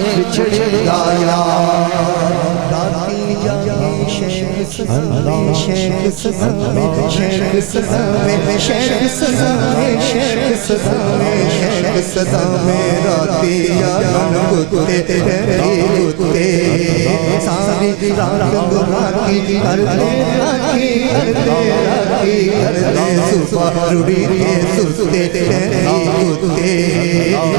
बिछड़े गाया राती जाए शेख सदावे शेख सदावे शेख सदावे शेख सदावे शेख सदावे शेख सदावे राती जान गुते तेरे गुते सारी रात गुराती करते राती करते सुबह रुड़ी के सुते तेरे गुते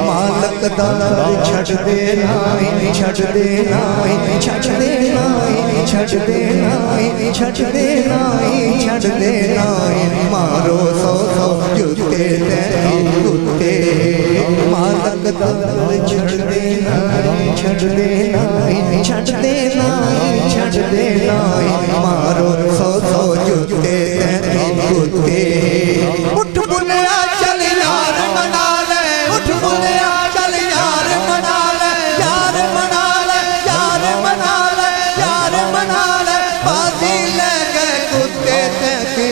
मालक दार छड़ दे नाई छड़ दे नाई छड़ दे नाई छड़ दे नाई छड़ दे नाई छड़ दे नाई मारो सौ सौ जुते तेरे गुते मालक दार छड़ दे नाई छड़ दे नाई छड़ दे नाई छड़ दे नाई मारो सौ सौ जुते तेरे गुते उठ बुलिया चल यार मना ले उठ बुलिया चल यार मना ले यार मना ले यार मना ले यार मना ले बाजी ले गए कुत्ते तेरे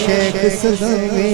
शेख सदावे